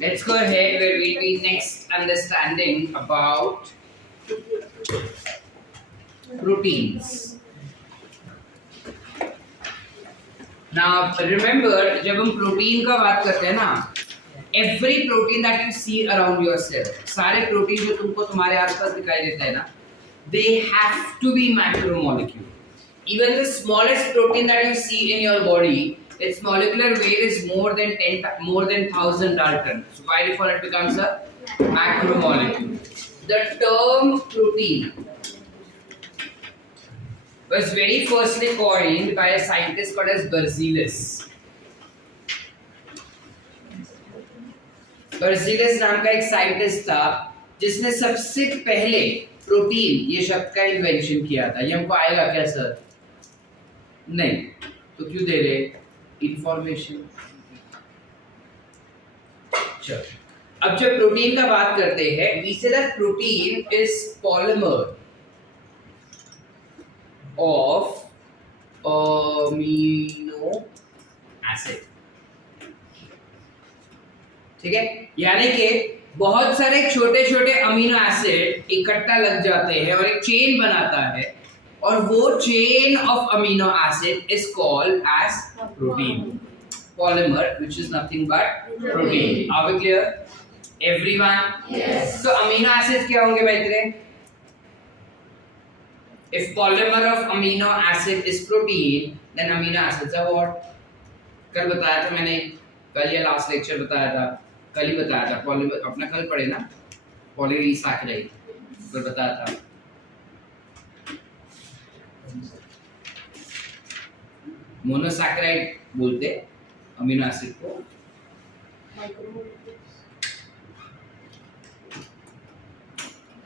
Let's go ahead where we'll be next understanding about proteins. Now remember, जब हम protein का बात करते हैं ना, every protein that you see around yourself, सारे प्रोटीन जो तुमको तुम्हारे आसपास दिखाई देते हैं ना, they have to be macromolecule. Even the smallest protein that you see in your body, its molecular weight is more than 1,000 Dalton. So by default it becomes a macromolecule. The term protein was very firstly coined by a scientist called as Berzelius. Berzelius नाम का एक scientist था जिसने सबसे पहले protein ये शब्द का इन्वेंशन किया था. ये हमको आएगा क्या सर? नहीं, तो क्यों दे रहे इंफॉर्मेशन? चलो, अब जब प्रोटीन का बात करते हैं, we say that protein is polymer of amino acid. ठीक है, यानी कि बहुत सारे छोटे छोटे अमीनो एसिड इकट्ठा लग जाते हैं और एक चेन बनाता है, और वो chain of amino acid is called as protein. Polymer which is nothing but protein. Are we clear everyone? Yes. तो अमीनो एसिड्स क्या होंगे मित्रों? If polymer of amino acid is protein, then amino acids are what? कल बताया था मैंने, कल या लास्ट लेक्चर बताया था, कल ही बताया था. पॉलीमर अपना कल पढ़े ना, पॉलीसैकेराइड कल बताया था. मोनोसैकेराइड बोलते अमीनो एसिड को.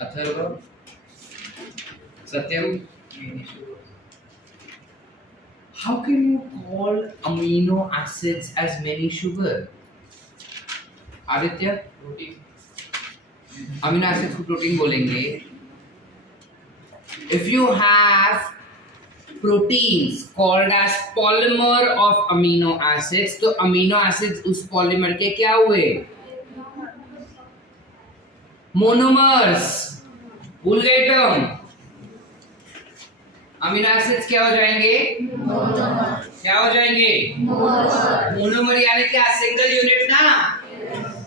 अथर्व, सत्यम, how can you call amino acids as many sugar? Aditya, protein. Amino acids को प्रोटीन बोलेंगे. If you have proteins called as polymer of amino acids, तो अमीनो एसिड्स उस पॉलीमर के क्या हुए? मोनोमर्स. भूल गए टर्म? अमीनो एसिड्स क्या हो जाएंगे? मोनोमर. क्या हो जाएंगे? मोनोमर यानी क्या? सिंगल यूनिट ना.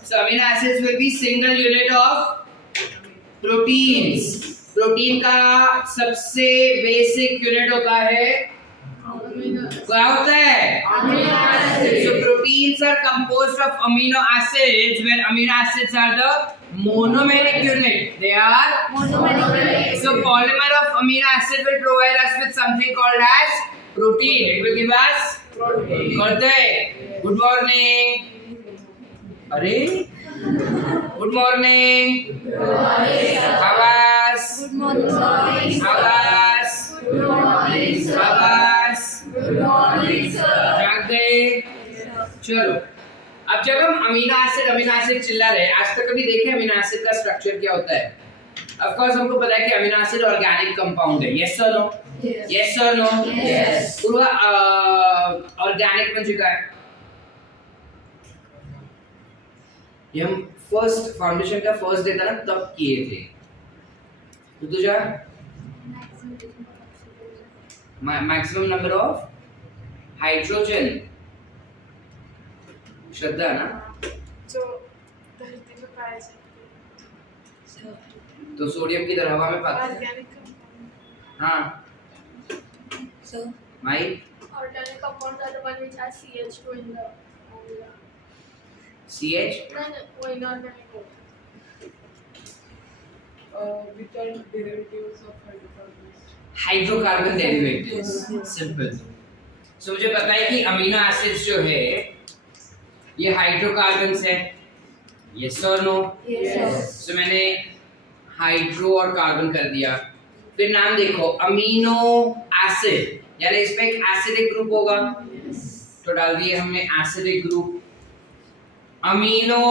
So amino acids will be single unit of proteins. Protein का सबसे बेसिक यूनिट होता है, क्या होता है? Amino acid. So proteins are composed of amino acids, when amino acids are the monomeric unit. They are monomeric. So polymer of amino acid will provide us with something called as protein. It will give us protein. करते हैं. Good morning. अरे good morning. आवाज. Good morning. आवाज. Good morning. आवाज. Good morning sir. जाग गए? चलो, अब जब हम अमीनो एसिड चिल्ला रहे, आज तक कभी देखे अमीनो एसिड का स्ट्रक्चर क्या होता है? ऑफ कोर्स हमको पता है कि अमीनो एसिड ऑर्गेनिक कंपाउंड है. यस और नो? यस और नो? यस. पूरा ऑर्गेनिक बन चुका है. ये हम फर्स्ट फाउंडेशन का फर्स्ट डे था ना, तब किए थे. तो तुझा मैक्सिमम नंबर ऑफ हाइड्रोजन, श्रद्धा ना, जो धरती पे पाए जाते हैं. तो सोडियम की तरह हवा में पाते हैं. ऑर्गेनिक हाँ. My organic compound are the one which has CH2 in the formula. CH वो inorganic होता है. Which are derivatives of hydrocarbons? Hydrocarbon derivatives. Simple. So मुझे पता है कि अमीनो एसिड्स जो है ये हाइड्रोकार्बन्स है. यस और नो? Yes. सो मैंने हाइड्रो और कार्बन कर दिया. फिर नाम देखो, अमीनो एसिड, यानी इसमें एक एसिडिक ग्रुप होगा. तो डाल दिए हमने एसिडिक ग्रुप. अमीनो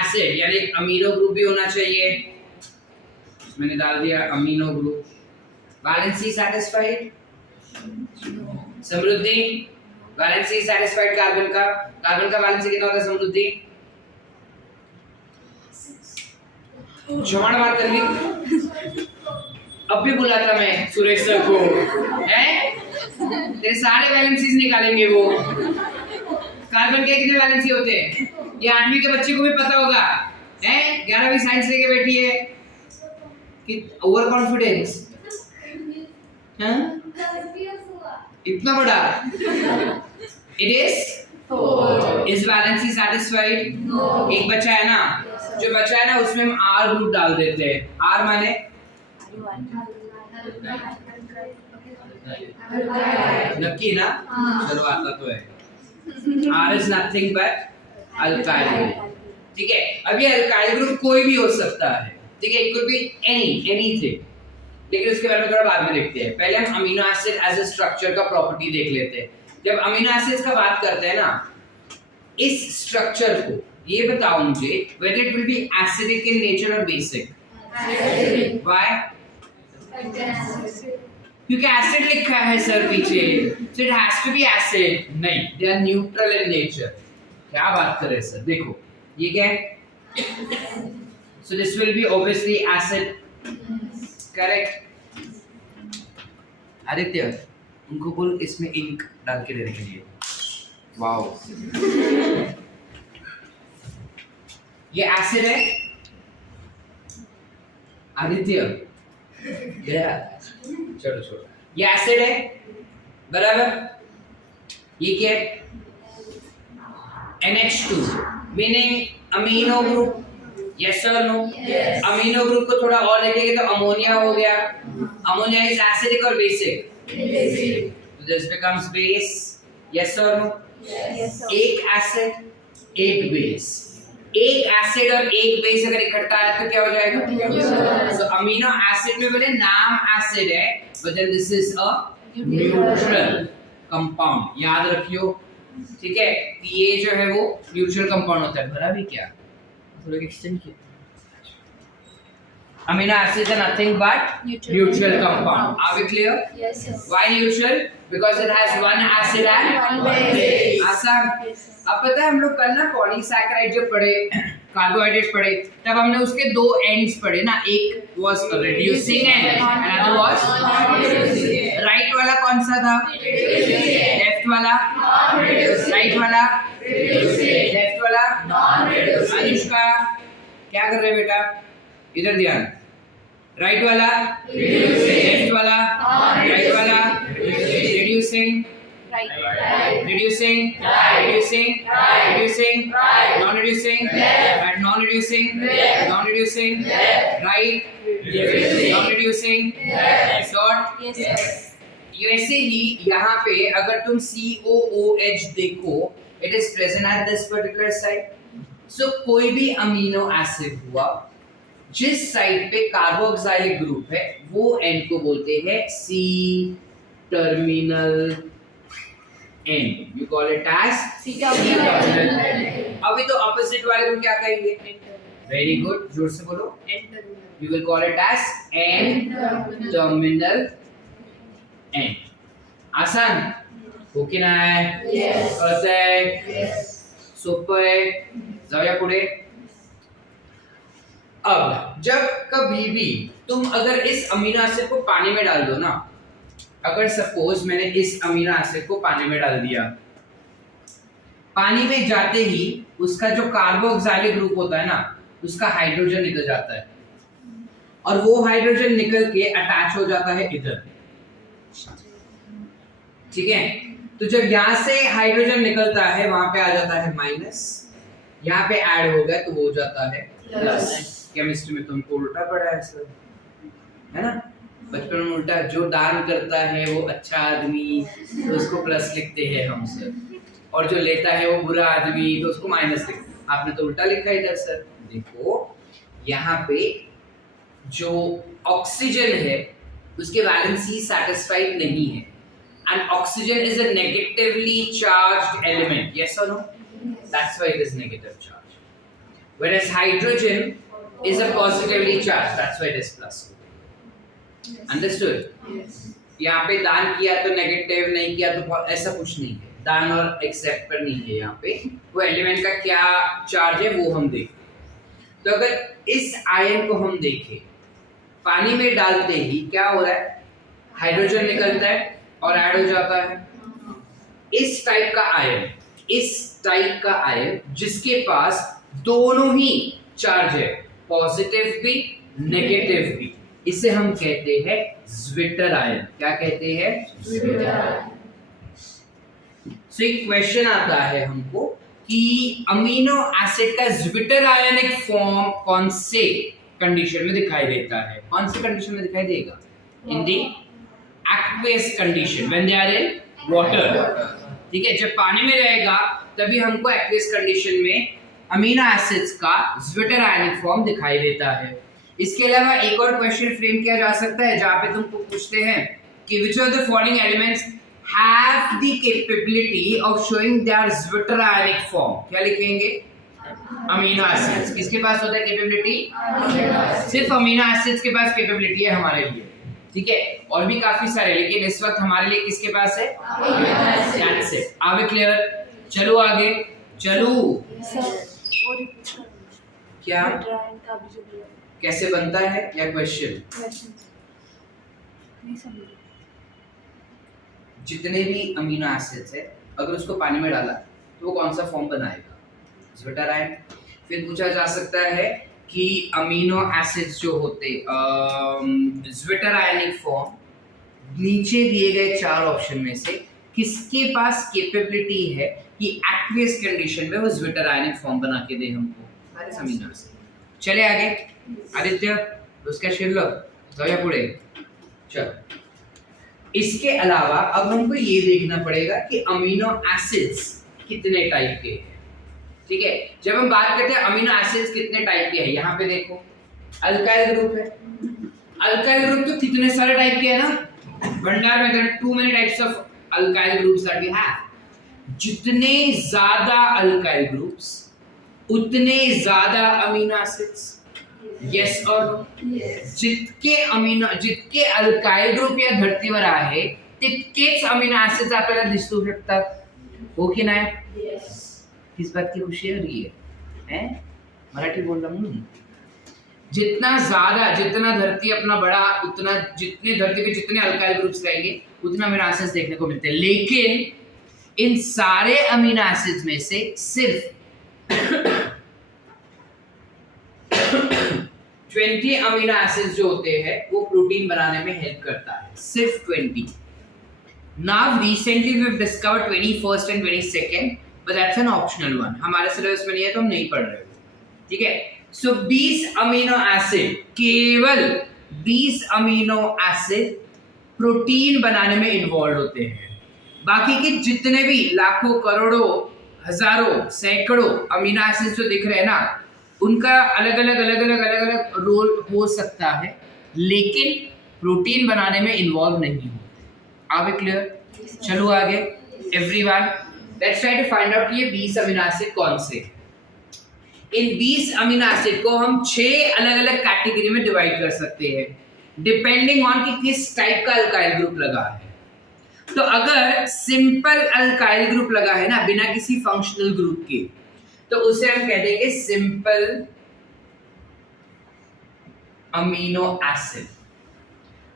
एसिड यानी अमीनो ग्रुप भी होना चाहिए, मैंने डाल दिया amino group. Valency satisfied? Samriddhi valency satisfied carbon का वैलेंसी कितना होता है समृद्धि? जवान बात करनी। अब भी बुलाता मैं सुरेश सर को, हैं? तेरे सारे वैलेंसीज निकालेंगे वो। कार्बन के कितने वैलेंसी होते हैं? ये 8वीं के बच्चे को भी पता होगा, हैं? 11वीं साइंस लेके बैठी है कि ओवर कॉन्फिडेंस, हैं? इतना बड़ा? It is 4. Is valency satisfied? No. एक बचा है ना, जो बचा है ना उसमें हम R ग्रुप डाल देते हैं। R माने नक्की ना? चलो आता तो है। R is nothing but alkyl। ठीक है, अब ये alkyl ग्रुप कोई भी हो सकता है, ठीक है, it could be anything, लेकिन उसके बारे में थोड़ा बाद में देखते हैं। पहले हम amino acid as a structure का प्रॉपर्टी देख लेते हैं। जब अमीनो एसिड्स का बात करते हैं ना, इस स्ट्रक्चर को ये बताओ मुझे whether it will be acidic in nature or basic? Acidic। Why? क्योंकि एसिड लिखा है सर पीछे, so it has to be acid। नहीं, they are neutral in nature। क्या बात कर रहे हैं सर? देखो ये क्या है? So this will be obviously acid, correct? Aditya उनको बोल इसमें इंक डाल के देने के लिए। वाओ, ये एसिड है आदित्य, चलो छोड़ो, ये एसिड है बराबर। ये क्या है? NH2 meaning amino group. Yes और नो? अमीनो ग्रुप को थोड़ा और लिखेंगे तो अमोनिया हो गया। अमोनिया इज एसिडिक और basic? So this becomes base। Yes or no? Yes। एक एसिड एक बेस, एक एसिड और एक बेस अगर इकट्ठा है तो क्या हो जाएगा? So अमीनो एसिड में बोले नाम एसिड है, but then this is a neutral compound। याद रखियो, ठीक है? ये जो है वो न्यूट्रल कंपाउंड होता है। भरा भी क्या? थोड़ा एक्सटेंड किया। Amino acids are nothing but neutral compound। Are we clear? Yes, sir। Why neutral? Because it has one acid and one base। आसान। अब पता है हम लोग कल ना पॉलीसैकेराइड जब पढ़े, कार्बोहाइड्रेट पढ़े, तब हमने उसके दो एंड्स पढ़े ना, एक was reducing and another was non-reducing। Right वाला कौन सा था? लेफ्ट वाला राइट वाला लेफ्ट वाला non-reducing। अनुष्का क्या कर रहे बेटा? इधर ध्यान। राइट वाला लेफ्ट वाला राइट वाला reducing reducing non reducing non reducing right non reducing short। वैसे ही यहाँ पे अगर तुम COOH देखो, it is present at this particular site। so कोई भी अमीनो एसिड हुआ जिस साइड पे कार्बोक्सिलिक ग्रुप है वो एंड को बोलते हैं C terminal end. You call it as C terminal end. अभी तो ऑपोजिट वाले को क्या कहेंगे? वेरी गुड, जोर से बोलो। You will call it as end terminal end. आसान हो कि ना है? यस। कैसे है? सोपं है। जाऊया पुढे। अब जब कभी भी तुम अगर इस अमीनो एसिड को पानी में डाल दो ना, अगर सपोज मैंने इस अमीनो एसिड को पानी में डाल दिया, पानी में जाते ही उसका जो कार्बोक्सिलिक ग्रुप होता है ना, उसका हाइड्रोजन निकल जाता है और वो हाइड्रोजन निकल के अटैच हो जाता है इधर। ठीक है, तो जब यहाँ से हाइड्रोजन निकलता है वहां पे आ जाता है माइनस, यहाँ पे ऐड हो गया तो वो हो जाता है प्लस। केमिस्ट्री में तुमको उल्टा पढ़ा है सर, है ना? बचपन में उल्टा, जो दान करता है वो अच्छा आदमी तो उसको प्लस लिखते हैं हम सर, और जो लेता है वो बुरा आदमी तो उसको माइनस लिखते हैं। आपने तो उल्टा लिखा इधर सर। देखो यहाँ पे जो ऑक्सीजन है उसके वैलेंसी सैटिस्फाइड नहीं है, and oxygen is a negatively charged element। Yes or no? That's why it is negative charge, whereas hydrogen is a positively charged, that's why it is plus। Understood? Yes। यहाँ पे दान किया तो negative, नहीं किया तो ऐसा कुछ नहीं है। दान और एक्सेप्ट पर नहीं है यहाँ पे, वो एलिमेंट का क्या चार्ज है वो हम देखें। तो अगर इस आयन को हम देखें, पानी में डालते ही क्या हो रहा है, हाइड्रोजन निकलता है और ऐड हो जाता है। इस टाइप का आयन जिसके पास दोनों ही चार्ज है, पॉजिटिव भी नेगेटिव भी, इसे हम कहते हैं ज्विटर आयन। क्या कहते हैं? Zwitter ion. सो एक क्वेश्चन आता है हमको कि अमीनो एसिड का ज्विटर आयनिक फॉर्म कौन से कंडीशन में दिखाई देता है? कौन से कंडीशन में दिखाई देगा? In the aqueous condition, when they are in water. ठीक है, जब पानी में रहेगा तभी हमको एक्वेस कंडीशन में अमीनो एसिड्स का ज्विटर आयनिक फॉर्म दिखाई देता है। इसके अलावा एक और क्वेश्चन फ्रेम किया जा सकता है जहां पे तुमको पूछते हैं कि which of the following elements have the capability of showing their zwitter ionic form? क्या लिखेंगे? Amino acids. किसके पास होता है कैपेबिलिटी? सिर्फ अमीनो एसिड्स के पास कैपेबिलिटी है हमारे लिए। ठीक है, और भी काफी सारे, लेकिन इस वक्त हमारे लिए किसके पास है? That's it. आगे क्लियर? चलो आगे, चलो। क्या कैसे बनता है या क्वेश्चन? जितने भी अमीनो एसिड्स है अगर उसको पानी में डाला तो वो कौन सा फॉर्म बनाएगा? Zwitter ion. फिर पूछा जा सकता है कि अमीनो एसिड्स जो होते ज्विटर आयनिक फॉर्म नीचे दिए गए 4 ऑप्शन में से किसके पास कैपेबिलिटी है कि एक्वियस कंडीशन में वो ज्विटर आयनिक फॉर्म बना के दे हमको? सारे अमीनो एसिड। चले आगे, आदित्य उसका शिल्लो जाओ पुढे। चल, इसके अलावा अब हमको ये देखना पड़ेगा कि अमीनो एसिड्स कितने टाइप के हैं। ठीक है, जब हम बात करते हैं अमीनो एसिड्स कितने टाइप के हैं, यहाँ पे देखो अल्काइल ग्रुप है। अल्काइल ग्रुप तो कितने सारे टाइप के हैं ना, भंडार में there are too many types of alkyl groups that we have। जितने ज्यादा अल्काइल ग्रुप्स उतने ज्यादा अमीनो एसिड्स। यस और जितके अल्काइल ग्रुप या धर्तीवर आहे तितकेच अमीनो एसिड्स आपल्याला दिसू शकतात, हो की नाही? किस बात की खुशी हो रही है? मराठी बोल रहा हूँ। जितना धरती अपना बड़ा, उतना जितने धरती पे जितने अल्काइल ग्रुप्स रहेंगे उतना अमीनो एसिड्स देखने को मिलते हैं। लेकिन इन सारे अमीनो एसिड्स में से सिर्फ 20 अमीनो एसिड्स जो होते हैं वो प्रोटीन बनाने में हेल्प करता है, सिर्फ 20। Now recently we've discovered 21st and 22nd, but that's an optional one। हमारे सिलेबस में नहीं है तो हम नहीं पढ़ रहे। ठीक है, सो 20 अमीनो एसिड, केवल 20 अमीनो एसिड प्रोटीन बनाने में इन्वॉल्व होते हैं। बाकी के जितने भी लाखों, करोड़ों, हजारों, सैकड़ों अमीनो एसिड जो दिख रहे हैं ना, उनका अलग अलग रोल हो सकता है, लेकिन प्रोटीन बनाने में इन्वॉल्व नहीं होते। आगे क्लियर? चलो आगे everyone, let's try to find out ये 20 अमीनो एसिड कौन से। इन 20 अमीनो एसिड को हम 6 अलग अलग कैटेगरी में डिवाइड कर सकते हैं, डिपेंडिंग ऑन कि किस टाइप का अल्काइल ग्रुप लगा है। तो अगर सिंपल अल्काइल ग्रुप लगा है ना, बिना किसी फंक्शनल ग्रुप के, तो उसे हम कह देंगे सिंपल अमीनो एसिड।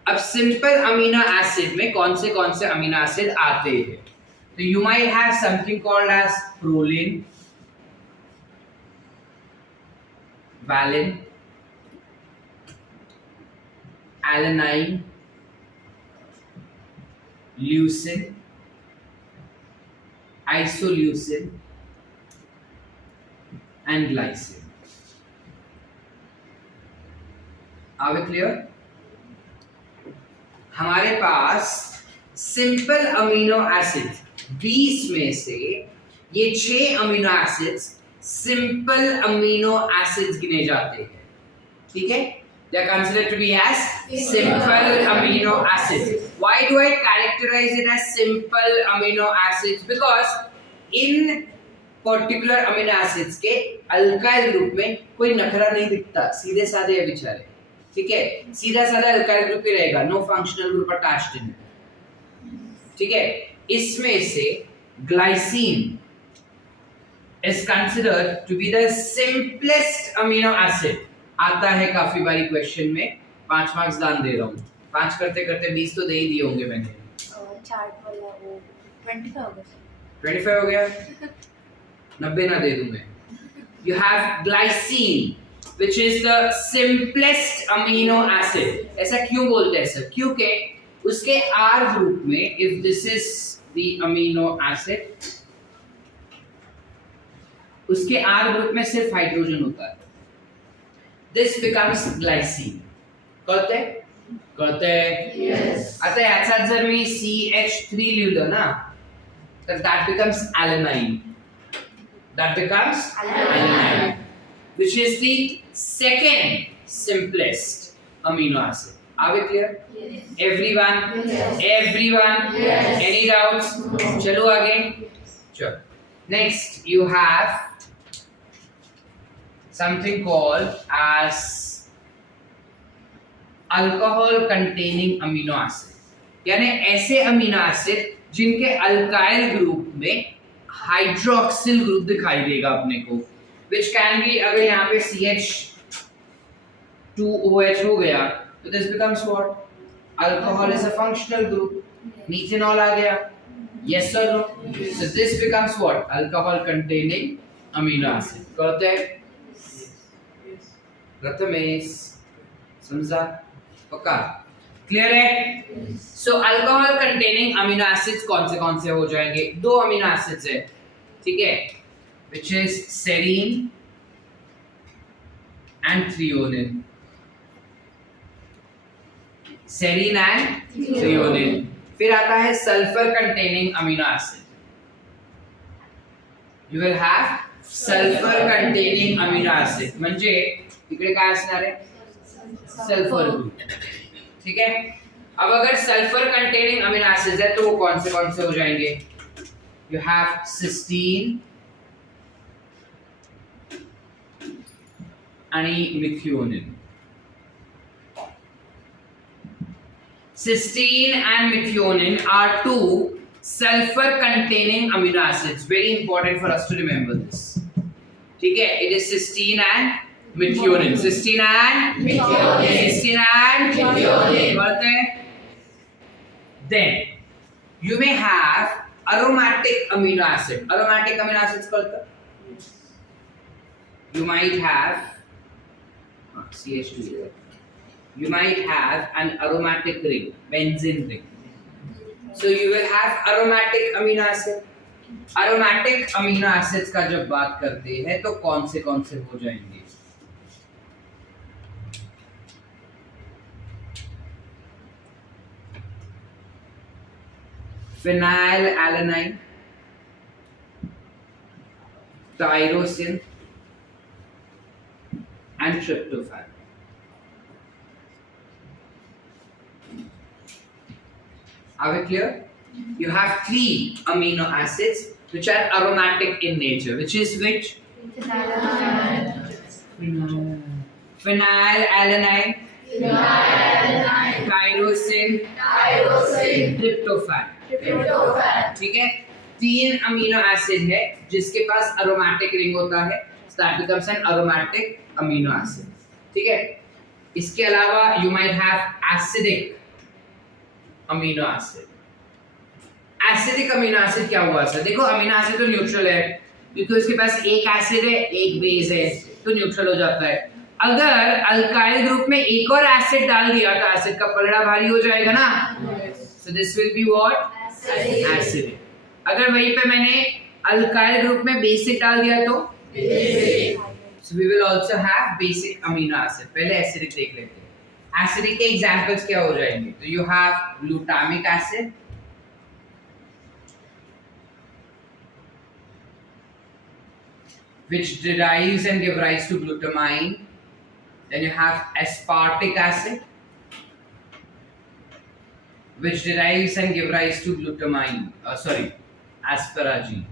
अब सिंपल अमीनो एसिड में कौन से अमीनो एसिड आते हैं? तो you might have something called as proline, valine, alanine, leucine, isoleucine and glycine. Are we clear? हमारे पास सिंपल अमीनो एसिड 20 में से ये 6 amino acids simple amino acids गिने जाते हैं। ठीक है, they are considered to be as simple amino acids। Why do I characterize it as simple amino acids? Because in particular amino acids के alkyl group में कोई नखरा नहीं दिखता, सीधे साधे है बेचारे। ठीक है, सीधा साधा अल्काइल ग्रुप ही रहेगा, नो फंक्शनल ग्रुप अटैच्ड इन। ठीक है, इसमें से glycine is considered to be the simplest amino acid. आता है काफी बारी क्वेश्चन में, 5 मार्क्स दान दे रहा हूँ, 5 करते करते 20 तो दे ही दिए होंगे मैंने। चार्ट वाला वो 25 हो गया 25 हो गया, 90 ना दे दूं मैं। You have glycine, which is the simplest amino acid. ऐसा क्यों बोलते हैं सर? क्योंकि उसके R ग्रुप में, if this is the amino acid, उसके R ग्रुप में सिर्फ हाइड्रोजन होता है। This becomes glycine. कळतंय? Yes. आता याच्यात जर मी CH3 लिहिलं ना, तर that becomes alanine. That becomes alanine, which is the second simplest amino acid. Are we clear? Yes. Everyone? Yes. Everyone? Yes. Any doubts? चलो आगे. Sure. Next, you have something called as alcohol containing amino acid. यानी ऐसे amino acid जिनके alkyl group में hydroxyl group दिखाई देगा अपने को, which can be, अगर यहाँ पे CH2OH हो गया तो this becomes what? Alcohol is a functional group. Methanol आ गया, yes or no? So this becomes what? Alcohol containing amino acid. कहते हैं Yes. प्रथमेश, समझा? पक्का? क्लियर है? सो अल्कोहल कंटेनिंग अमीनो एसिड्स कौन से हो जाएंगे? 2 अमीनो एसिड्स है, ठीक है, which is serine and threonine. Serine and threonine. फिर आता है sulphur containing amino acid. You will have sulphur containing amino acid, म्हणजे इकडे काय असणार आहे? Sulphur group. ठीक है. अब अगर सल्फर कंटेनिंग अमीनो एसिड्स है तो वो कौन से हो जाएंगे? यू हैव सिस्टीन आणि methionine. Cysteine and methionine are 2 sulfur containing amino acids. Very important for us to remember this. ठीक है, it is cysteine and methionine. Cysteine and Methionine. Cysteine and Methionine. बोलते हैं. Then you may have aromatic amino acid. Aromatic amino acids बोलते हैं. You might have CH2. You might have an aromatic ring, benzene ring. So you will have aromatic amino acid. Aromatic amino acids का जब बात करते हैं तो कौन से हो जाएंगे? Phenylalanine, tyrosine, and tryptophan. Are we clear? You have 3 amino acids which are aromatic in nature, which is which? Phenylalanine, tyrosine, tryptophan. ठीक है, 3 अमीनो एसिड है जिसके पास अरोमैटिक रिंग होता है, so that becomes an aromatic amino acid. ठीक है. इसके अलावा you might have acidic amino acid. Acidic amino acid क्या हुआ सर? देखो अमीनो एसिड तो न्यूट्रल है क्योंकि उसके पास एक एसिड है एक बेस है तो न्यूट्रल हो जाता है. अगर अल्काइल ग्रुप में एक और एसिड डाल दिया तो एसिड का पलड़ा भारी हो जाएगा ना. So this will be what? Acidic. अगर वहीं पे मैंने अल्काइल ग्रुप में बेसिक डाल दिया तो so we will also have basic amino acid. पहले एसिडिक देख लेते हैं. एसिडिक के एग्जांपल्स क्या हो जाएंगे? तो you have glutamic acid, which derives and give rise to glutamine. Then you have aspartic acid, which derives and give rise to glutamine. Asparagine.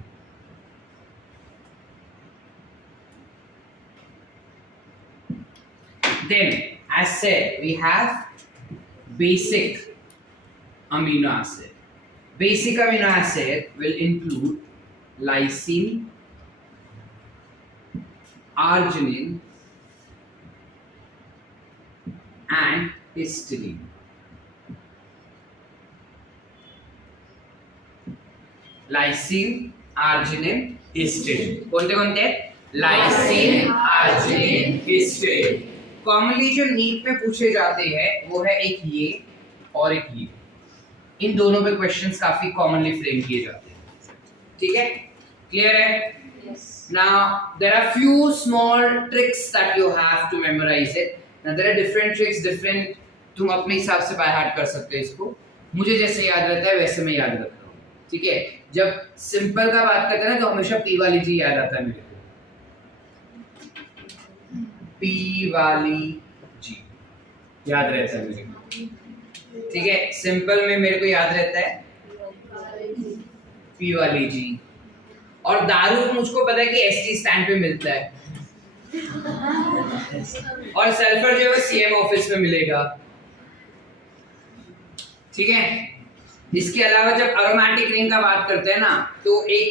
Then, as said, we have basic amino acid. Basic amino acid will include lysine, arginine, and histidine. Lysine, arginine, histidine. कोणते कोणते? Lysine, arginine, histidine. Commonly जो NEET में पूछे जाते हैं वो है एक ये और एक ये. इन दोनों पे क्वेश्चंस काफी कॉमनली फ्रेम किए जाते हैं. ठीक है? क्लियर है? Yes. Now there are few small tricks that you have to memorize it. Now there are different tricks, different तुम अपने हिसाब से बाय हार्ट कर सकते हो इसको. मुझे जैसे याद रहता है वैसे मैं याद रखता हूँ. ठीक है? जब सिंपल का बात करते हैं ना तो हमेशा पी वाली जी याद आता है मेरे को. पी वाली जी याद रहता है मेरे को. ठीक है? सिंपल में मेरे को याद रहता है पी वाली जी. और दारू मुझको पता है कि एसटी स्टैंड पे मिलता है. और सल्फर जो है सीएम ऑफिस में मिलेगा. ठीक है? इसके अलावा जब अरोमेटिक रिंग का बात करते हैं ना तो एक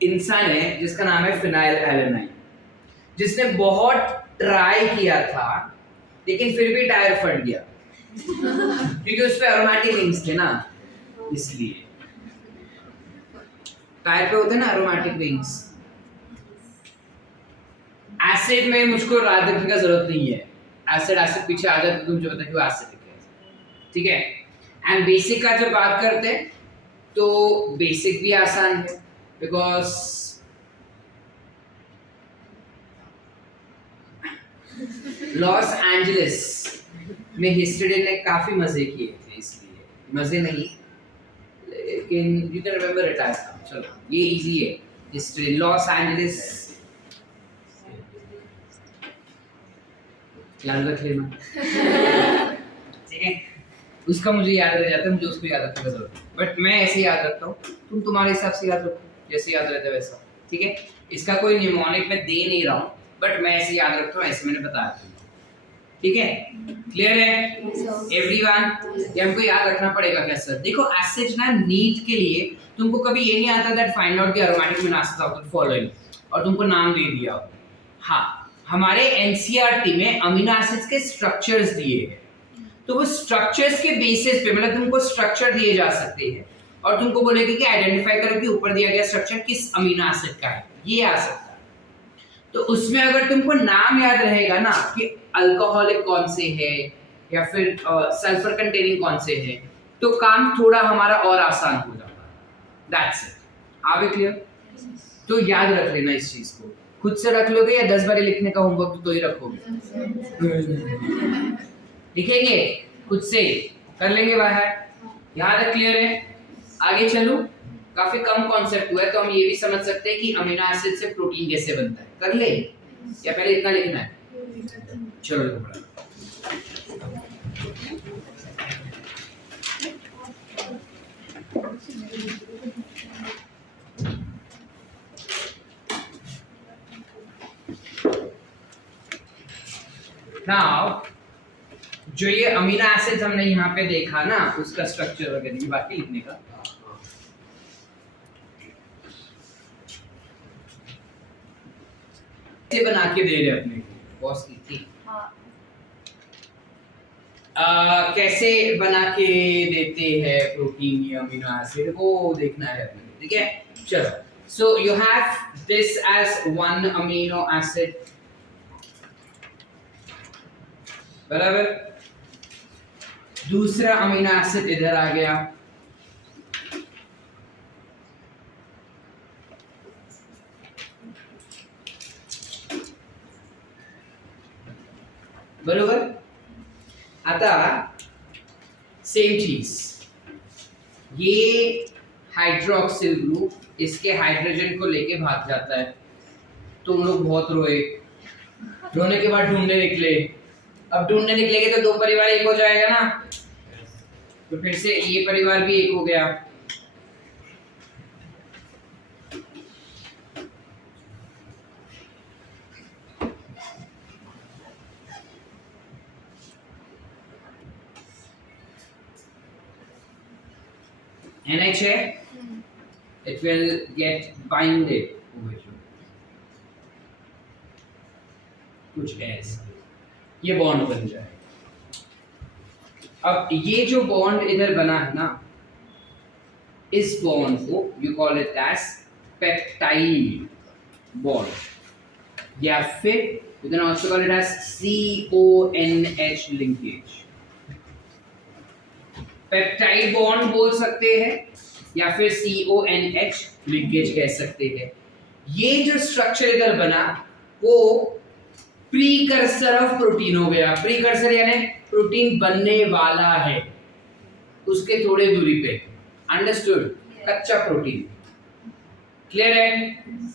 इंसान है जिसका नाम है फिनाइल एलेनाइन, जिसने बहुत ट्राई किया था लेकिन फिर भी टायर फट गया क्योंकि उस पे अरोमेटिक रिंग्स थे ना. इसलिए टायर पे होते हैं ना अरोमेटिक रिंग्स. एसिड में मुझको याद रखने का जरूरत नहीं है. एसिड पीछे आ जाए तो मुझे पता है कि वो एसिड है. ठीक है? एंड बेसिक का जब बात करते हैं तो बेसिक भी आसान है बिकॉज लॉस एंजलिस में हिस्टोरियन ने काफी मजे किए थे. इसलिए मजे नहीं लेकिन यू कैन रिमेंबर इट. चलो ये इजी है. हिस्ट्री लॉस एंजलिस याद रख लेना. ठीक है? उसका मुझे याद रह जाता है, मुझे उसको याद रखने का जरूरत है. बट मैं ऐसे याद रखता हूँ, तुम तुम्हारे हिसाब से याद रखो जैसे याद रहता है वैसा. ठीक है? इसका कोई निमोनिक मैं दे नहीं रहा हूँ बट मैं ऐसे याद रखता हूँ, ऐसे मैंने बताया था. ठीक है? क्लियर है एवरीवन? ये हमको याद रखना पड़ेगा क्या सर? देखो एसिड ना नीट के लिए तुमको कभी ये नहीं आता that find out the aromatic amino acids out of the following और तुमको नाम दे दिया. हाँ, हमारे एनसीईआरटी में अमीनो एसिड्स के स्ट्रक्चर्स दिए हैं तो वो स्ट्रक्चर्स के बेसिस पे मतलब तुमको स्ट्रक्चर दिए जा सकते हैं और तुमको बोलेगी कि आइडेंटिफाई करो कि ऊपर दिया गया स्ट्रक्चर किस अमीनो एसिड का है. ये आ सकता है. तो उसमें अगर तुमको नाम याद रहेगा ना कि अल्कोहलिक कौन से है या फिर सल्फर कंटेनिंग कौन से है तो काम थोड़ा हमारा और आसान हो जाता है. That's it. Are we clear? तो याद रख लेना इस चीज को. खुद से रख लोगे या 10 बार लिखने का होमवर्क तो ही रखोगे? लिखेंगे खुद से कर लेंगे बाहर. यहाँ तक क्लियर है? आगे चलूं. काफी कम कॉन्सेप्ट हुआ है तो हम ये भी समझ सकते हैं कि अमीनो एसिड से प्रोटीन कैसे बनता है. कर ले या पहले इतना लिखना है? चलो लिखो बड़ा. नाउ जो ये अमीनो एसिड्स हमने यहाँ पे देखा ना उसका स्ट्रक्चर वगैरह ये बाकी लिखने का. कैसे बना के दे रहे अपने बॉस की थी. कैसे बना के देते हैं प्रोटीन या अमीनो एसिड वो देखना है अपने. ठीक है? चलो. So you have this as one amino acid. बराबर. दूसरा अमीनो एसिड इधर आ गया. बरोबर. आता सेम चीज ये हाइड्रोक्सिल ग्रुप इसके हाइड्रोजन को लेके भाग जाता है. तुम लोग बहुत रोए. रोने के बाद ढूंढने निकले. अब ढूंढने निकलेंगे तो दो परिवार एक हो जाएगा ना तो फिर से ये परिवार भी एक हो गया. NH है, it will get binded over here. कुछ ऐसा, ये बॉन्ड बन जाएगा। अब ये जो बॉन्ड इधर बना है ना, इस बॉन्ड को you call it as peptide bond, या फिर you can also call it as CONH linkage. Peptide bond बोल सकते हैं या फिर CONH लिंकेज कह सकते हैं। ये जो स्ट्रक्चर इधर बना वो प्रीकर्सर ऑफ प्रोटीन हो गया। प्रीकर्सर यानी प्रोटीन बनने वाला है, उसके थोड़े दूरी पे। अंडरस्टूड? कच्चा प्रोटीन। क्लियर है?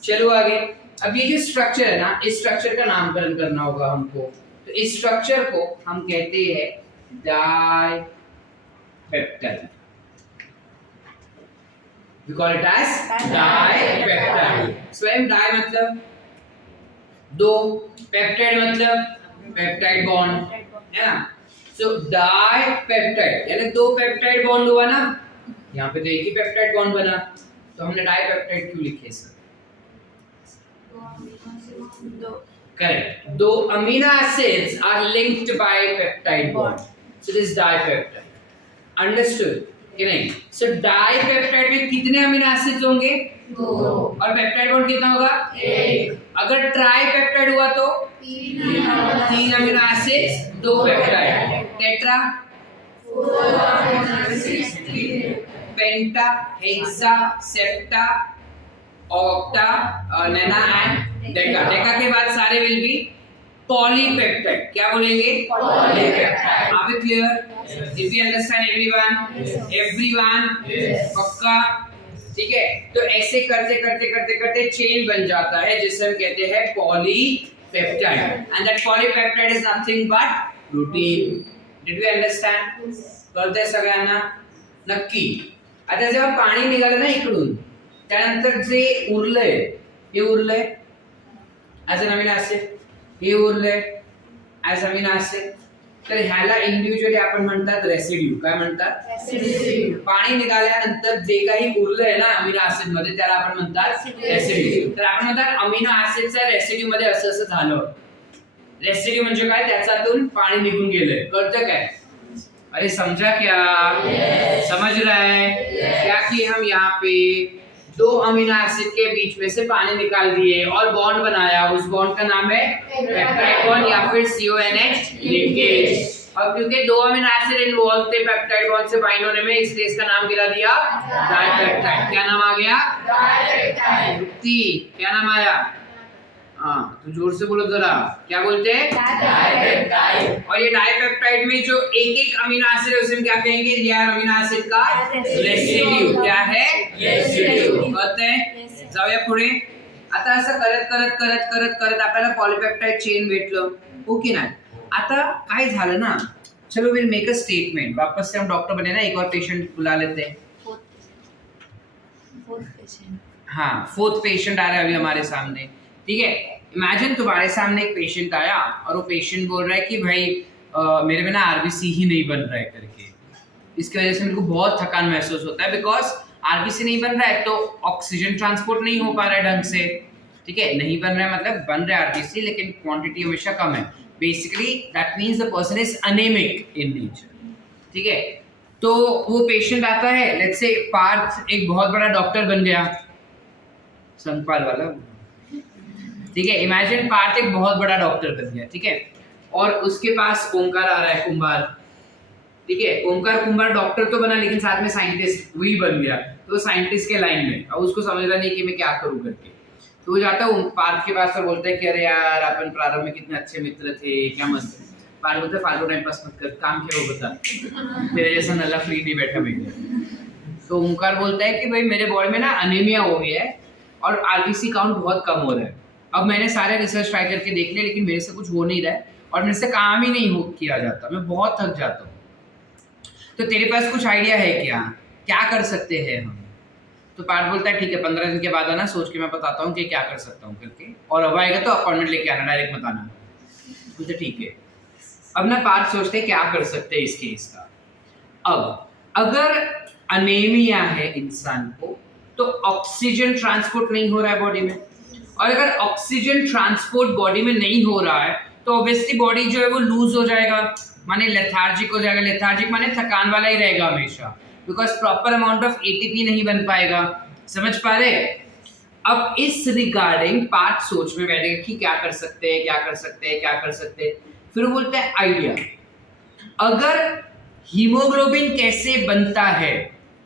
चलो आगे। अब ये जो स्ट्रक्चर है ना, इस स्ट्रक्चर का नामकरण करना होगा हमको। तो इस स्ट्रक्चर को हम कहते हैं dipeptide. We call it as dipeptide. स्वयं डाई मतलब दो, पेप्टाइड मतलब पेप्टाइड बॉन्ड, है ना? सो डाइपेप्टाइड यानी दो पेप्टाइड बॉन्ड हुआ ना, यहाँ पे तो एक ही पेप्टाइड बॉन्ड बना, तो हमने डाइपेप्टाइड क्यों लिखे सर? करेक्ट, दो amino acids are linked by peptide bond, so this dipeptide. Understood कि नहीं? सो डाइपेप्टाइड में कितने अमीनो एसिड्स होंगे? दो। और पेप्टाइड बॉन्ड कितना होगा? एक। अगर ट्राइपेप्टाइड हुआ तो तीन अमीनो एसिड्स, दो peptide. Tetra, penta, hexa, septa, octa, nona and deca. Deca के बाद सारे विल बी पॉलीपेप्टाइड। क्या बोलेंगे? Polypeptide. Are we clear? If you understand everyone? Everyone? पक्का? ठीक है? तो ऐसे करते करते करते करते चेन बन जाता है जिसे हम कहते हैं polypeptide, and that polypeptide is nothing but protein. Did we understand? कळतंय सगळ्यांना? नक्की. आता जेव्हा पाणी निघालं ना इकडून, त्यानंतर जे उरलंय, हे उरलंय ॲज अ अमीनो ॲसिड, हे उरलंय ॲज अमीनो ॲसिड, तर ह्याला इंडिव्हिज्युअली आपण म्हणतात रेसिड्यू. काय म्हणतात? रेसिड्यू. पाणी निघाल्यानंतर जे काही उरलंय ना अमीनो ॲसिड मध्ये, त्याला आपण म्हणतात रेसिड्यू. तर आपण म्हणतात अमीनो ॲसिडच्या रेसिड्यू मध्ये असं असं झालं. रेसिड्यू म्हणजे काय? त्याच्यातून पाणी निघून गेलंय. कळतं काय? अरे समझा क्या? समझ रहा है क्या कि हम यहाँ पे दो अमीनो एसिड के बीच में से पानी निकाल दिए और बॉन्ड बनाया, उस बॉन्ड का नाम है पेप्टाइड बॉन्ड या फिर CONH लिंकेज। और क्योंकि दो अमीनो एसिड इन्वॉल्व थे पेप्टाइड बॉन्ड से बाइंड होने में, इसलिए इसका नाम गिरा दिया डाइपेप्टाइड। क्या नाम आ गया? डाइपेप्टाइड। क्या नाम आया? हाँ, तो जोर से बोलो जरा, क्या बोलते हैं? डाइपेप्टाइड। और ये डाइपेप्टाइड में जो एक एक अमीनो एसिड है उसे हम क्या कहेंगे? ये अमीनो एसिड का रेसिड्यू। क्या है? रेसिड्यू। कहते हैं। जाऊया पुढे। आता असं करत करत करत करत करत आपल्याला पॉलीपेप्टाइड चेन भेटलं, हो की नाही? आता काय झालं ना, चलो विल मेक अ स्टेटमेंट। वापस से हम डॉक्टर बने ना, एक और पेशेंट बुला लेते हैं। हाँ, फोर्थ पेशेंट आ रहा है अभी हमारे सामने। ठीक है, इमेजिन तुम्हारे सामने एक पेशेंट आया और वो पेशेंट बोल रहा है कि भाई मेरे में ना आरबीसी ही नहीं बन रहा है करके, इसकी वजह से मेरे को बहुत थकान महसूस होता है, बिकॉज आरबीसी नहीं बन रहा है तो ऑक्सीजन ट्रांसपोर्ट नहीं हो पा रहा है ढंग से। ठीक है, नहीं बन रहा है मतलब बन रहा है आरबीसी लेकिन क्वांटिटी हमेशा कम है। Basically that means the person is anaemic in nature. ठीक है, तो वो पेशेंट आता है, लेट्स से पार्थ एक बहुत बड़ा डॉक्टर बन गया, संगपाल वाला। ठीक है, इमेजिन पार्थ एक बहुत बड़ा डॉक्टर बन गया। ठीक है, और उसके पास ओंकार आ रहा है, कुंभार। ठीक है, ओंकार कुंभार डॉक्टर तो बना लेकिन साथ में साइंटिस्ट वही बन गया, तो साइंटिस्ट के लाइन में। अब उसको समझ रहा नहीं कि मैं क्या करूं करके, तो वो जाता है पार्थ के पास और बोलता है कि अरे यार अपन प्रारंभ में कितने अच्छे मित्र थे, क्या मस्त। पार्थ बोलता है फालतू टाइम पास मत कर, काम क्या हो बता, तेरे जैसा नल्ला फ्री नहीं बैठा मैं। तो ओंकार बोलता है कि भाई मेरे बॉडी में ना अनीमिया हो गया है और आरबीसी काउंट बहुत कम हो रहा है। अब मैंने सारे रिसर्च ट्राई करके देख लिया लेकिन मेरे से कुछ हो नहीं रहा है और मेरे से काम ही नहीं किया जाता, मैं बहुत थक जाता हूँ। तो तेरे पास कुछ आइडिया है क्या, क्या कर सकते हैं हम? तो पार्थ बोलता है ठीक है 15 दिन के बाद आना, सोच के मैं बताता हूँ कि क्या कर सकता हूँ करके, और अब आएगा तो अपॉइंटमेंट लेके आना, डायरेक्ट मत आना। मुझे ठीक है। अब ना पार्थ सोचते हैं क्या कर सकते हैं इस केस का। अब अगर अनेमिया है इंसान को, तो ऑक्सीजन ट्रांसपोर्ट नहीं हो रहा है बॉडी में, और अगर ऑक्सीजन ट्रांसपोर्ट बॉडी में नहीं हो रहा है तो ऑब्वियसली बॉडी जो है वो लूज हो जाएगा, माने लेथार्जिक हो जाएगा। लेथार्जिक माने थकान वाला ही रहेगा हमेशा, because proper amount of ATP नहीं बन पाएगा। समझ पा रहे? अब इस रिगार्डिंग पार्ट सोच में बैठेगा कि क्या कर सकते हैं, क्या कर सकते हैं, क्या कर सकते हैं। फिर वो बोलते हैं आइडिया, अगर हीमोग्लोबिन कैसे बनता है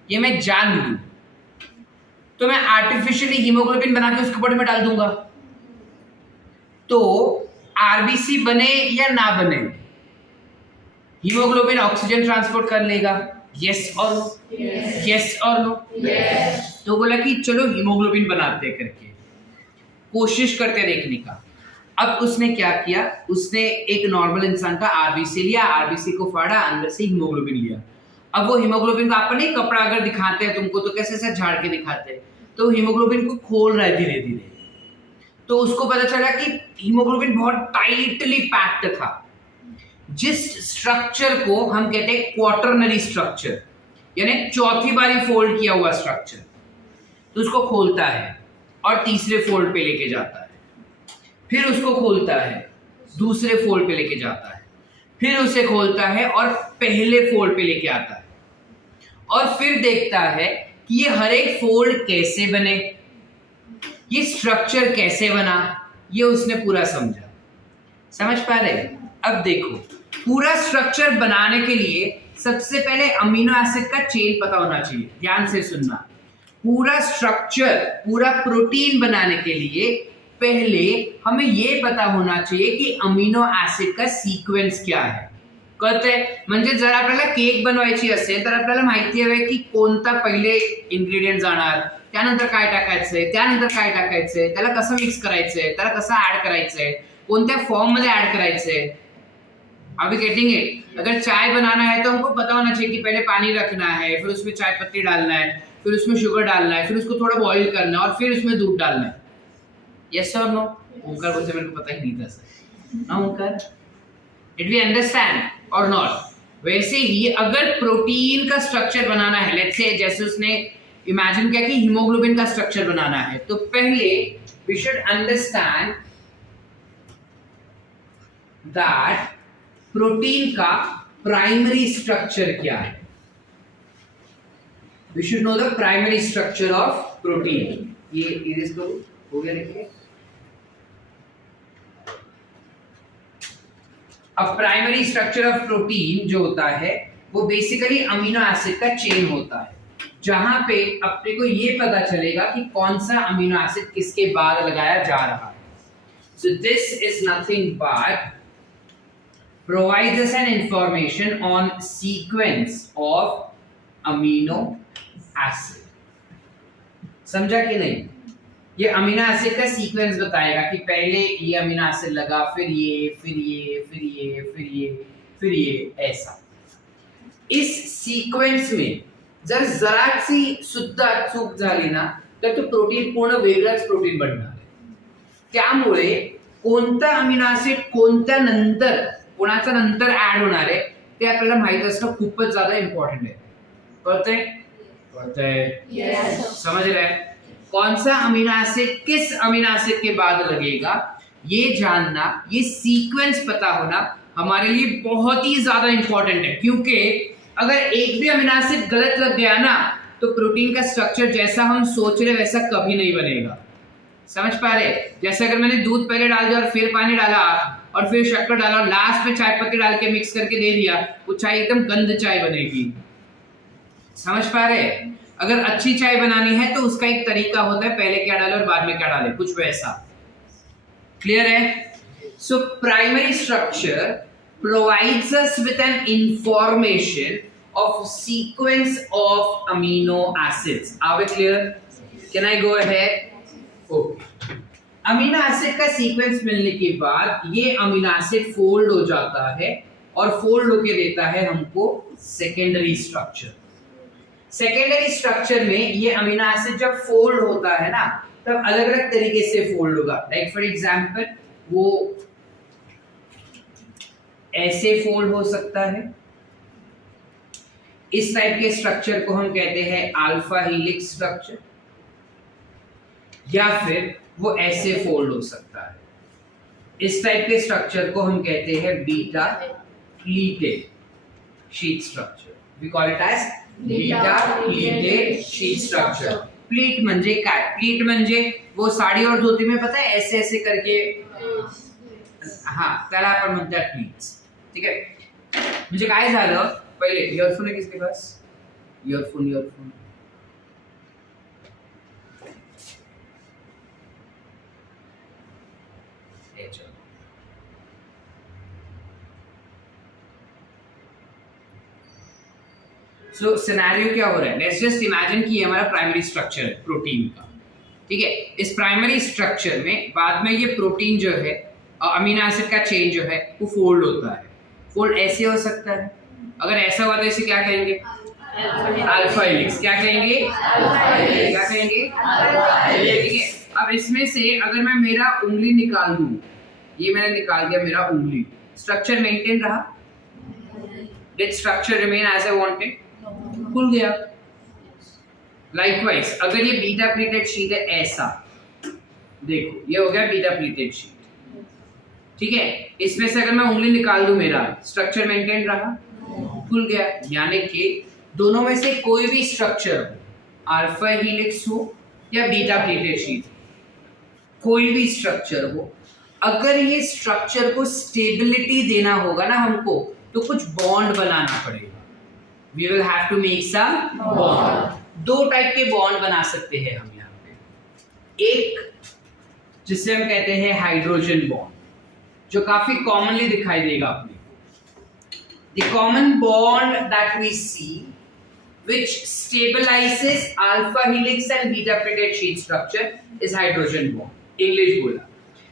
ये मैं जान लूं तो मैं आर्टिफिशियली हीमोग्लोबिन बना के उसके बॉडी में डाल दूंगा, तो आरबीसी बने या ना बने हीमोग्लोबिन ऑक्सीजन ट्रांसपोर्ट कर लेगा। यस और नो? यस और नो? तो बोला कि चलो हीमोग्लोबिन बनाते करके कोशिश करते देखने का। अब उसने क्या किया, उसने एक नॉर्मल इंसान का आरबीसी लिया, आरबीसी को फाड़ा, अंदर से हीमोग्लोबिन लिया। अब वो हीमोग्लोबिन का अपन कपड़ा अगर दिखाते हैं तुमको तो कैसे ऐसे झाड़ के दिखाते हैं, तो हीमोग्लोबिन को खोल रहा है धीरे धीरे, तो उसको पता चला कि हीमोग्लोबिन बहुत टाइटली पैक्ड था, जिस स्ट्रक्चर को हम कहते हैं क्वार्टरनरी स्ट्रक्चर, यानी चौथी बारी फोल्ड किया हुआ स्ट्रक्चर। तो उसको खोलता है और तीसरे फोल्ड पे लेके जाता है, फिर उसको खोलता है, दूसरे फोल्ड पे लेके जाता है, फिर उसे खोलता है और पहले फोल्ड पे लेके आता है, और फिर देखता है कि ये हर एक फोल्ड कैसे बने, ये स्ट्रक्चर कैसे बना, ये उसने पूरा समझा। समझ पा रहे? अब देखो, पूरा स्ट्रक्चर बनाने के लिए सबसे पहले अमीनो एसिड का चेन पता होना चाहिए। ध्यान से सुनना, पूरा स्ट्रक्चर, पूरा प्रोटीन बनाने के लिए पहले हमें ये पता होना चाहिए कि अमीनो ऍसिड का सिक्वेन्स क्या आहे. कळतंय? म्हणजे जर आपल्याला केक बनवायची असेल तर आपल्याला माहिती हवे की कोणता पहिले इन्ग्रेडियंट जाणार, त्यानंतर काय टाकायचंय, त्यानंतर काय टाकायचंय, त्याला कसं मिक्स करायचंय, त्याला कसं ऍड करायचंय, कोणत्या फॉर्म मध्ये ऍड करायचंय. Are we getting it? अगर चाय बनाना है तो हमको पता होना चाहिए कि पहले पानी रखना है, फिर उसमें चाय पत्ती डालना है, फिर उसमें शुगर डालना है, फिर उसको थोड़ा बॉईल करना है और फिर उसमें दूध डालना है. Yes or no? ओंकार बोलते मेरे को पता ही नहीं था सर. ना ओंकार? Did we understand or not? वैसे ही अगर प्रोटीन का स्ट्रक्चर बनाना है, लेट्स से जैसे उसने इमेजिन किया कि हीमोग्लोबिन का स्ट्रक्चर बनाना है, तो पहले we should understand that protein का प्राइमरी स्ट्रक्चर क्या है. We should know the primary structure of protein. ये इरेज करो, हो गया देखिए. अब प्राइमरी स्ट्रक्चर ऑफ प्रोटीन जो होता है वो बेसिकली अमीनो एसिड का चेन होता है, जहां पे अपने को ये पता चलेगा कि कौन सा अमीनो एसिड किसके बाद लगाया जा रहा है. So this is nothing but provides us an information on sequence of amino acid. समझा कि नहीं? ये अमीनो एसिड का सीक्वेंस बताएगा कि पहले ये अमीनो एसिड लगा, फिर ये, फिर ये, फिर ये, फिर ये, फिर ये, ऐसा. इस सीक्वेंस में जर जराची सुद्धा चूक झाली ना तर तो प्रोटीन पूर्ण वेगळाच प्रोटीन बनणार आहे. त्यामुळे कोणता अमीनो एसिड कोणत्या नंतर कोणाचा नंतर ऍड होणार आहे ते आपल्याला माहित असणं खूपच ज्यादा इंपॉर्टंट आहे. कळतंय? कळतंय? Yes. समझ रहे हैं? कौन सा अमीनो एसिड किस अमीनो एसिड के बाद लगेगा ये जानना, ये सीक्वेंस पता होना हमारे लिए बहुत ही ज्यादा इंपॉर्टेंट है. क्योंकि अगर एक भी अमीनो एसिड गलत लग गया ना तो प्रोटीन का स्ट्रक्चर जैसा हम सोच रहे वैसा कभी नहीं बनेगा. समझ पा रहे? जैसे अगर मैंने दूध पहले डाल दिया और फिर पानी डाला और फिर शक्कर डाला और लास्ट में चाय पत्ती डाल के मिक्स करके दे दिया, वो चाय एकदम गंद चाय बनेगी. समझ पा रहे? अगर अच्छी चाय बनानी है तो उसका एक तरीका होता है, पहले क्या डाले और बाद में क्या डाले, कुछ वैसा. क्लियर है? So primary structure provides us with an information of sequence of amino acids. Are we clear? Can I go ahead? Okay. Amino acid का सीक्वेंस मिलने के बाद ये अमीनो एसिड फोल्ड हो जाता है और फोल्ड होके देता है हमको सेकेंडरी स्ट्रक्चर. सेकेंडरी स्ट्रक्चर में ये अमीनो एसिड जब फोल्ड होता है ना तब अलग अलग तरीके से फोल्ड होगा. लाइक फॉर एग्जांपल वो ऐसे फोल्ड हो सकता है, इस टाइप के स्ट्रक्चर को हम कहते हैं अल्फा हेलिक्स स्ट्रक्चर, या फिर वो ऐसे फोल्ड हो सकता है। इस टाइप के स्ट्रक्चर को हम कहते हैं beta pleated sheet structure. We call it as beta pleated sheet structure. Pleat म्हणजे काय? प्लीट म्हणजे वो साडी और धोती में पता है ऐसे ऐसे करके, हा त्याला आपण म्हणतात प्लीट्स। ठीक आहे, म्हणजे काय झालं, पहिले इयरफोन है किसके पास? इयरफोन इयरफोन सो सिनेरियो क्या हो रहा है, लेट्स जस्ट इमेजिन कि ये हमारा प्राइमरी स्ट्रक्चर है प्रोटीन का। ठीक है, इस प्राइमरी स्ट्रक्चर में बाद में ये प्रोटीन जो है अमीनो एसिड का चेन जो है वो फोल्ड होता है। फोल्ड ऐसे हो सकता है, अगर ऐसा हुआ तो इसे क्या कहेंगे? Alpha helix. क्या कहेंगे? क्या कहेंगे? ठीक है, अब इसमें से अगर मैं मेरा उंगली निकाल दूं, ये मैंने निकाल दिया मेरा उंगली, स्ट्रक्चर मेंटेन रहा? Did structure remain as I wanted? खुल गया। Likewise, अगर ये बीटा प्लीटेड शीट है ऐसा, देखो ये हो गया बीटा प्लीटेड शीट। ठीक है, इसमें से अगर मैं उंगली निकाल दूं, मेरा स्ट्रक्चर मेंटेन रहा? खुल गया। यानी कि दोनों में से कोई भी स्ट्रक्चर हो, अल्फा हेलिक्स हो या बीटा प्लीटेड शीट, कोई भी स्ट्रक्चर हो, अगर ये स्ट्रक्चर को स्टेबिलिटी देना होगा ना हमको, तो कुछ बॉन्ड बनाना पड़ेगा। We will have to make some bond। दो टाइप के बॉन्ड बना सकते हैं हम यहाँ पे। एक जिसे हम कहते हैं हाइड्रोजन बॉन्ड, जो काफी कॉमनली दिखाई देगा अपने को। The common bond that we see which stabilizes alpha helix and beta pleated sheet structure is hydrogen bond। English बोला,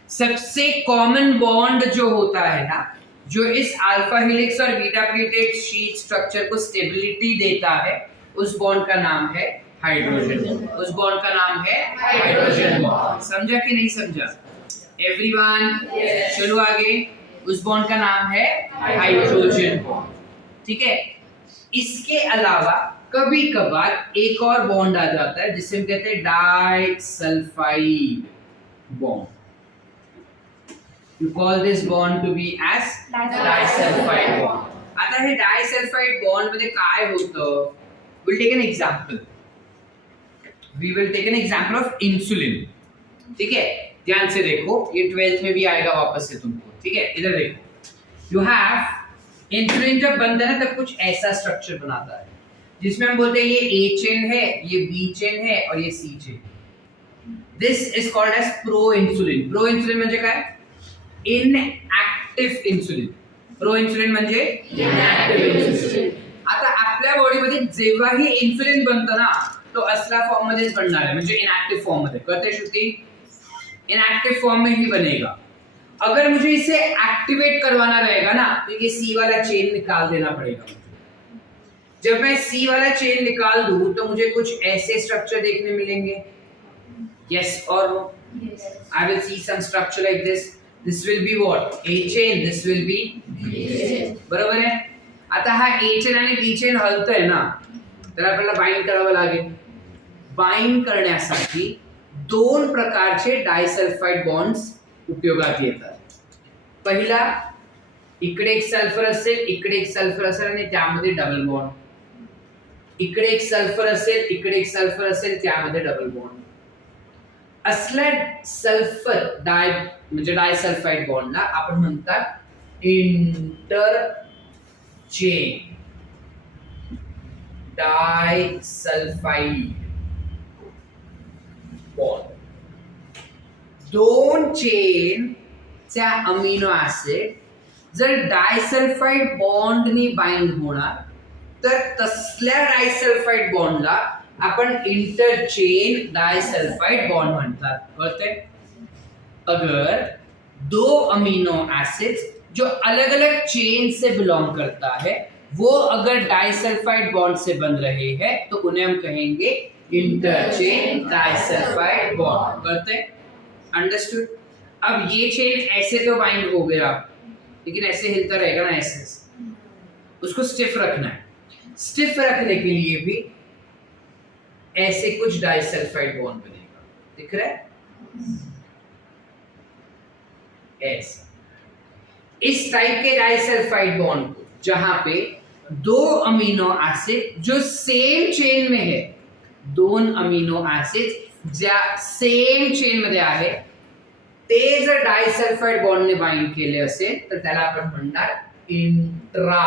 सबसे कॉमन बॉन्ड जो होता है ना, जो इस अल्फा हेलिक्स और बीटा प्लीटेड शीट स्ट्रक्चर को स्टेबिलिटी देता है, उस बॉन्ड का नाम है हाइड्रोजन बॉन्ड। उस बॉन्ड का नाम है हाइड्रोजन बॉन्ड। समझा कि नहीं समझा एवरीवन? चलो आगे, उस बॉन्ड का नाम है हाइड्रोजन बॉन्ड। ठीक है, इसके अलावा कभी कभार एक और बॉन्ड आ जाता है जिसे हम कहते हैं disulphide bond. You call this bond to be as disulfide bond। आता हे डायसल्फाइड बॉन्ड मध्ये काय होतं? We'll take an example। We will take an example of insulin। ठीक है, ध्यान से देखो, ये 12th में भी आएगा वापस से तुमको। ठीक है, इधर देखो, you have इंसुलिन जब बनता है ना तब कुछ ऐसा स्ट्रक्चर बनाता है जिसमें हम बोलते हैं ये A चेन है, ये B चेन है और ये C chain. This is called as pro-insulin। pro-insulin म्हणजे काय? इनएक्टिव्ह इन्सुलिन। प्रो इन्सुलिन म्हणजे इनएक्टिव्ह इन्सुलिन। आता आपल्या बॉडीमध्ये जेव्हाही इन्सुलिन बनतं ना, तो असला फॉर्म मध्येच बनणार आहे, म्हणजे इनएक्टिव फॉर्म मध्ये। कळते श्रुति? इनएक्टिव फॉर्म में ही बनेगा। अगर मुझे इसे एक्टिवेट करवाना रहेगा ना, तो ये सी वाला चेन निकाल देना पड़ेगा मुझे। जब मैं सी वाला चेन निकाल दूं तो मुझे कुछ ऐसे स्ट्रक्चर देखने मिलेंगे। यस और no? I will see some structure like this. This will be what? A chain, this will be B chain। बरोबर आहे? आता हा A chain आणि B chain हलतोय ना, तर आपल्याला बाइंड करावं लागेल। बाइंड करण्यासाठी दोन प्रकारचे डायसल्फाइड बॉन्ड्स उपयोगात येतात। पहिला, इकडे एक सल्फर असेल, इकडे एक सल्फर असेल आणि त्यामध्ये डबल बॉन्ड। इकडे एक सल्फर असेल, इकडे एक सल्फर असेल, त्यामध्ये डबल बॉन्ड। असल्या सल्फर म्हणजे डायसल्फाइड बॉन्डला आपण म्हणतात इंटर चेन डायसल्फाइड बॉन्ड। दोन चेनच्या अमिनो ऍसिड जर डायसल्फाइड बॉन्डनी बाइंड होणार, तर तसल्या डायसल्फाइड बॉन्डला अपन इंटरचेन डाइसल्फाइड बॉन्ड म्हणतात। कळते? अगर दो अमीनो एसिड्स जो अलग अलग चेन से बिलोंग करता है, वो अगर डाइसल्फाइड बॉन्ड से बन रहे हैं, तो उन्हें हम कहेंगे इंटरचेन डाइसल्फाइड बॉन्ड। कळते? अंडरस्टूड? अब ये चेन ऐसे तो बाइंड हो गया, लेकिन ऐसे हिलता रहेगा ना, ऐसे उसको स्टिफ रखना है। स्टिफ रखने के लिए भी ऐसे कुछ डाइसल्फाइड बॉन्ड बनेगा, दिख रहा है? ऐसा इस टाइप के डाइसल्फाइड बॉन्ड को, जहां पे दो अमीनो एसिड जो सेम चेन में है, दोन अमीनो एसिड ज्या सेम चेन मध्ये आहे, ते जर डायसल्फाइड बॉन्डने बाइंड केले असेल तर त्याला आपण म्हणणार इंट्रा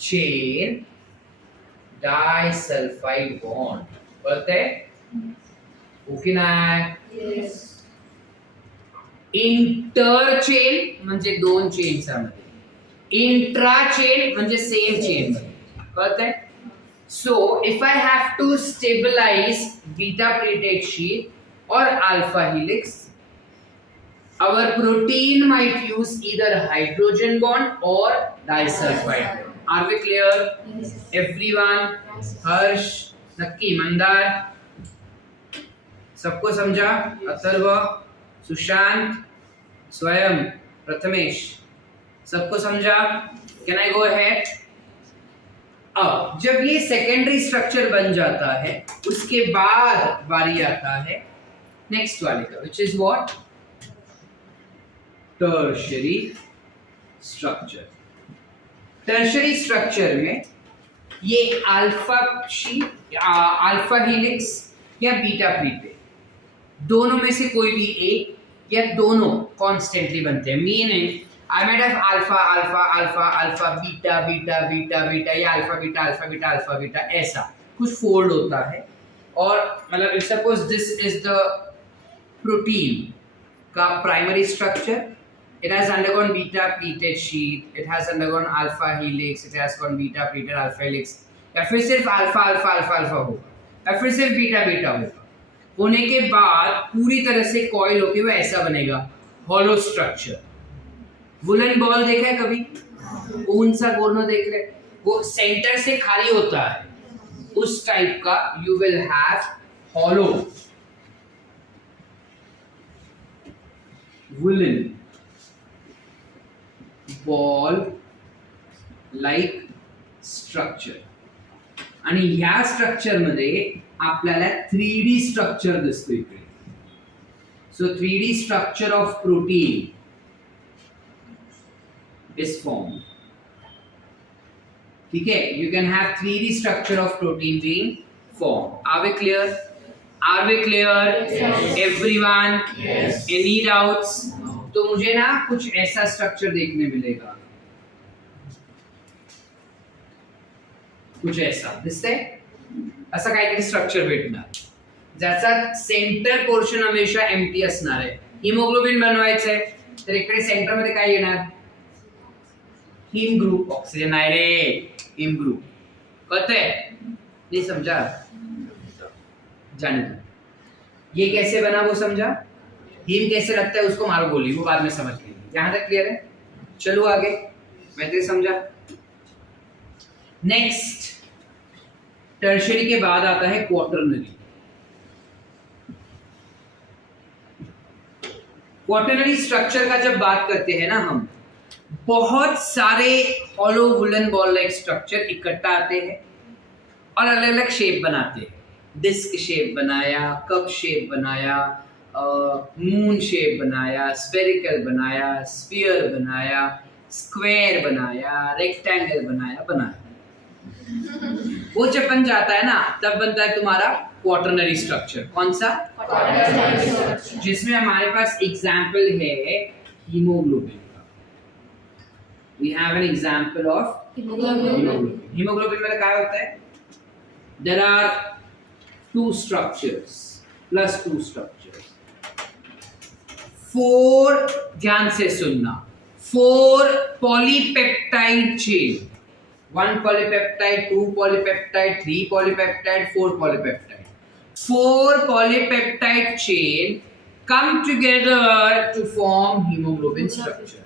चेन डायसल्फाइड बॉन्ड. कळतंय? ओके नाही? Yes. इंटर चेन म्हणजे दोन चेनचा मध्ये, इंट्रा चेन म्हणजे सेम चेन मध्ये. कळतंय? So if I have to stabilize beta pleated sheath or alpha helix, our protein might use either hydrogen bond or disulfide bond. Are we clear? Yes. Everyone? हर्ष, नक्की, मंदार, सबको समझा? अथर्व, सुशांत, स्वयं, प्रथमेश, सबको समझा? Can I go ahead? अब जब ये secondary structure बन जाता है, उसके बाद बारी आता है नेक्स्ट वाले का, which is what? Tertiary structure. Tertiary structure में ये अल्फा हेलिक्स या बीटा प्लीटेड, दोनों में से कोई भी एक या दोनों कॉन्स्टेंटली बनते हैं. Meaning I might have alpha, alpha, alpha, alpha, beta, beta, beta, beta या alpha, beta, alpha, beta, alpha, beta ऐसा कुछ फोल्ड होता है. और मतलब suppose this is the protein का primary structure. It has undergone beta pleated sheath, it has undergone alpha helix, it has gone beta pleated alpha helix. या फिर सिर्फ alpha, alpha, alpha, alpha होगा, या फिर सिर्फ beta, beta होगा. होने के बाद पूरी तरह से कॉइल होके वो ऐसा बनेगा, हॉलो स्ट्रक्चर. वुलन बॉल देखा है कभी? ऊन सा गोनो देख रहे, वो सेंटर से खाली होता है, उस टाइप का you will have hollow woollen ball like structure. आणि ह्या स्ट्रक्चर मध्ये आपल्याला 3D स्ट्रक्चर दिसतो इकडे. सो 3D structure of protein is formed. ठीक है? You can have 3D structure of protein being formed. Are we clear? Are we clear? Yes. Everyone? Yes. Any doubts? तो मुझे ना कुछ ऐसा स्ट्रक्चर देखने मिलेगा, कुछ ऐसा दिसतंय, असं काहीतरी स्ट्रक्चर भेटणार ज्याचा सेंटर पोर्शन हमेशा एम्प्टी असणार आहे. हिमोग्लोबिन बनवायचंय तर इकडे सेंटर मध्ये काय येणार? Haem group. ऑक्सीजन आहे रे, हीम ग्रुप. कहते नहीं समझा? जाने दो. ये कैसे बना वो समझा? हीम कैसे लगता है उसको मारो गोली, वो बाद में समझ लेंगे. यहाँ तक क्लियर है? चलो आगे. मैं तो समझा. नेक्स्ट टर्शियरी के बाद आता है क्वाटरनरी. क्वाटरनरी स्ट्रक्चर का जब बात करते हैं ना हम, बहुत सारे hollow woollen ball like structure इकट्ठा आते हैं और अलग अलग शेप बनाते हैं. डिस्क शेप बनाया, कप शेप बनाया, मून शेप बनाया, स्फेरिकल बनाया, स्फीयर बनाया, स्क्वायर बनाया, रेक्टेंगल बनाया. वो जब बन जाता है ना, तब बनता है तुम्हारा क्वाटरनरी स्ट्रक्चर. कौन सा? Quaternary structure. जिसमें हमारे पास एग्जाम्पल है haemoglobin. We have an example of Hemoglobin. hemoglobin में क्या होता है? There are two structures plus two structures. 4 ध्यान से सुनना. 4 polypeptide chain. 1 polypeptide, 2 polypeptide, 3 polypeptide, 4 polypeptide. 4 polypeptide chain come together to form hemoglobin structure.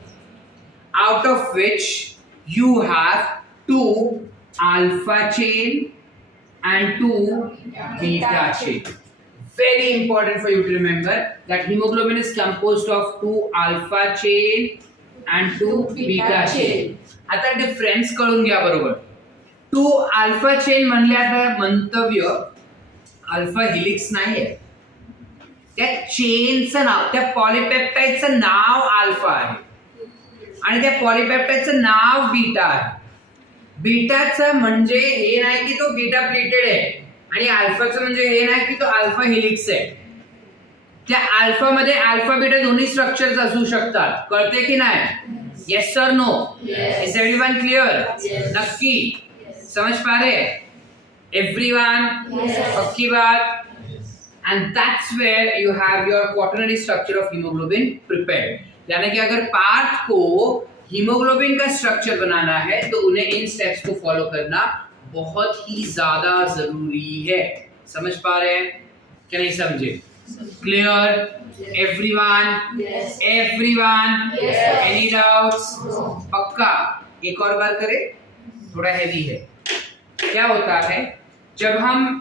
Out of which you have 2 alpha chain and 2 beta chain. Very important for you to remember that hemoglobin is composed of 2 alpha chain and 2 beta chain. आता difference कळून घ्या बरोबर. To alpha chain म्हणल्याचं Mantavya alpha helix नाहीये, त्या चेनचं नाव, त्या पॉलिपेप्टाइडचं नाव alpha आहे आणि त्या पॉलिपेप्टाइडचं नाव बीटा आहे. बीटाचं म्हणजे हे नाही की तो बीटा प्लेटेड आहे आणि अल्फाचं म्हणजे हे नाही की तो अल्फा हेलिक्स आहे. त्या अल्फा मध्ये अल्फा बीटा दोन्ही स्ट्रक्चर्स असू शकतात. कळते की नाही? Yes sir no? Is everyone clear? नक्की समझ पा रहे? एवरीवन? पक्की बात? And that's where you have your quaternary structure of hemoglobin prepared. यानी कि अगर पार्थ को हीमोग्लोबिन का स्ट्रक्चर बनाना है तो उन्हें इन स्टेप्स को फॉलो करना बहुत ही ज्यादा जरूरी है. समझ पा रहे हैं कि नहीं समझे? Clear? Everyone? Everyone? Any doubts? पक्का? एक और बार करें, थोड़ा हैवी है. क्या होता है जब हम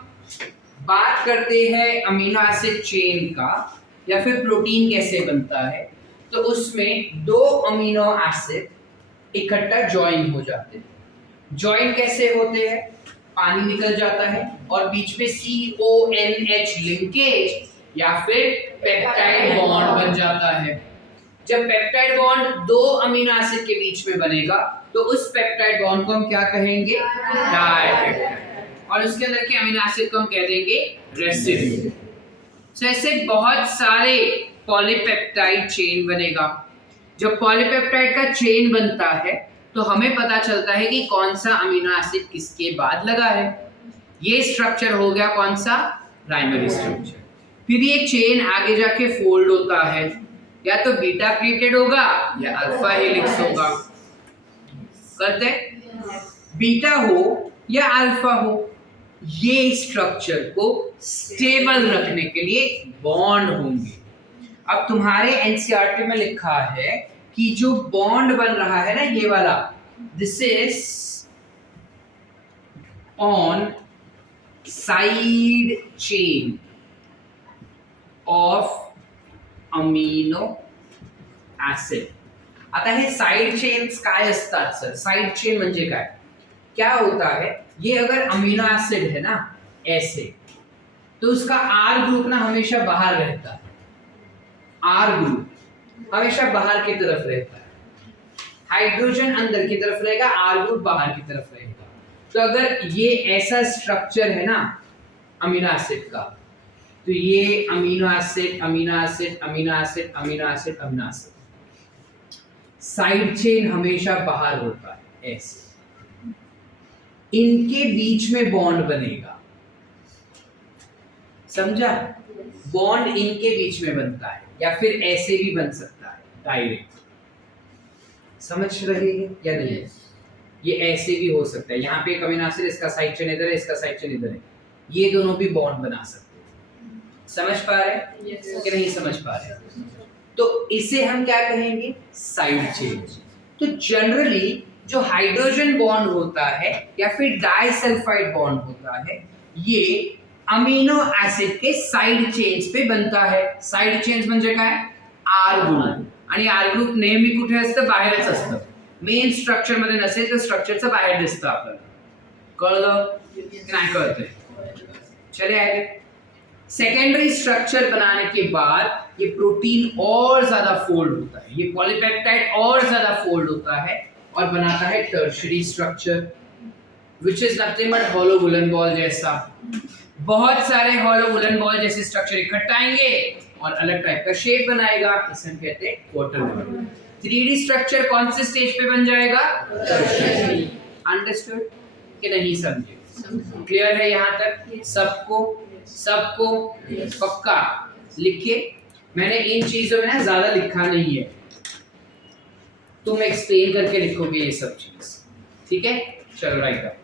बात करते हैं अमीनो एसिड चेन का या फिर प्रोटीन कैसे बनता है, तो उसमें दो अमीनो एसिड इकट्ठा ज्वाइन हो जाते हैं. ज्वाइन कैसे होते हैं? पानी निकल जाता है और बीच में CONH लिंकेज या फिर पेप्टाइड बॉन्ड बन जाता है. जब पेप्टाइड बॉन्ड दो अमीनो एसिड के बीच में बनेगा तो उस पेप्टाइड बॉन्ड को हम क्या कहेंगे? डाइपेप्टाइड. और उसके अंदर के अमीनो एसिड को हम कह देंगे रेसिड्यू. सो ऐसे बहुत सारे पॉलीपेप्टाइड चेन बनेगा. जब पॉलीपेप्टाइड का चेन बनता है तो हमें पता चलता है कि कौन सा अमीनो एसिड किसके बाद लगा है. ये स्ट्रक्चर हो गया कौन सा? Primary structure. फिर ये चेन आगे जाके फोल्ड होता है, या तो बीटा प्लेटेड होगा या अल्फा हेलिक्स होगा. करते बीटा हो या अल्फा हो, ये स्ट्रक्चर को स्टेबल रखने के लिए बॉन्ड होंगे. अब तुम्हारे एनसीईआरटी में लिखा है कि जो बॉन्ड बन रहा है ना, ये वाला, this is on side chain of amino acid. आता हे साइड चेन्स काय असतात सर? साइड चेन म्हणजे काय? क्या होता है, ये अगर अमीनो एसिड है ना ऐसे, तो उसका आर ग्रुप ना हमेशा बाहर रहता है. आर ग्रुप हमेशा बाहर की तरफ रहता है. हाइड्रोजन अंदर की तरफ रहेगा, आर ग्रुप बाहर की तरफ रहेगा. तो अगर ये ऐसा स्ट्रक्चर है ना अमीनो एसिड का, तो ये amino acid amino acid amino acid amino acid amino acid, side chain हमेशा बाहर होता है ऐसे. इनके बीच में बॉन्ड बनेगा. समझा? बॉन्ड इनके बीच में बनता है या फिर ऐसे भी बन सकता है डायरेक्ट. समझ रहे हैं या नहीं? ये ऐसे भी हो सकता है. यहाँ पे एक अमीनो एसिड, इसका साइड चेन इधर है, इसका साइड चेन इधर है, ये दोनों भी बॉन्ड बना सकते हैं. समझ पा रहे हैं कि नहीं समझ पा रहे? तो इसे हम क्या कहेंगे? Side chain. तो जनरली जो हाइड्रोजन बॉन्ड होता है या फिर डाइसल्फाइड बॉन्ड होता है, ये अमीनो एसिड के साइड चेन्स पे बनता है. साइड चेन्स म्हणजे काय? R group. आणि आर ग्रुप नेहमी कुठे असतं? बाहेरच असतं. मेन स्ट्रक्चर मध्ये नसेल तर स्ट्रक्चरचं बाहेर दिसतं आपल्याला. कळलं की नाही कळतंय? चले आगे. सेकेंडरी स्ट्रक्चर बनाने के बाद ये प्रोटीन और ज्यादा फोल्ड होता है, ये पॉलीपेप्टाइड और ज्यादा फोल्ड होता है और बनाता है tertiary structure, which is nothing but hollow woollen ball जैसा. बहुत सारे हॉलो वुलन बॉल जैसे स्ट्रक्चर इकट्ठा आएंगे और अलग टाइप का शेप बनाएगा. इसे हम कहते हैं क्वार्टर. 3D स्ट्रक्चर कौन से स्टेज पे बन जाएगा? टर्शियरी. अंडरस्टूड कि नहीं समझे? क्लियर है यहाँ तक सबको? सबको पक्का? लिखिए. मैंने इन चीजों में ना ज्यादा लिखा नहीं है, तुम एक्सप्लेन करके लिखोगे ये सब चीज. ठीक है? चलो राइट.